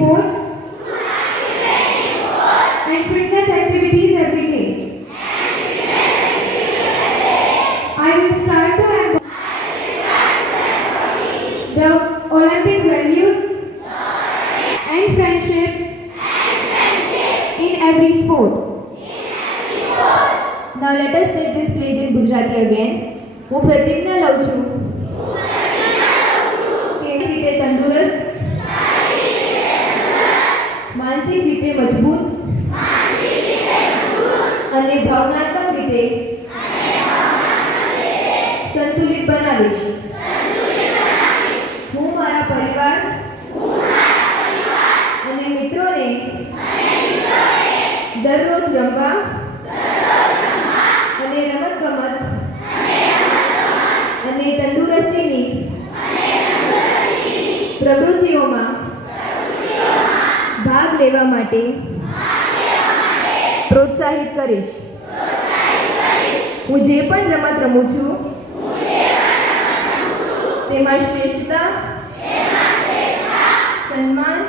sports and fitness activities every day. I will strive to embody the Olympic values and friendship in every sport. Now let us take this pledge in Gujarati again. હું પ્રતિજ્ઞા લઉં છું કે રીતે તંદુરસ્ત, માનસિક રીતે મજબૂત અને ભાવનાત્મક રીતે સંતુલિત બનાવીશ. હું મારા પરિવાર અને મિત્રોને દરરોજ રમવા અને રમતગમત અને તંદુરસ્તીની પ્રવૃત્તિઓમાં ભાગ લેવા માટે પ્રોત્સાહિત કરીશ. હું જે પણ રમત રમું છું તેમાં શ્રેષ્ઠતા, સન્માન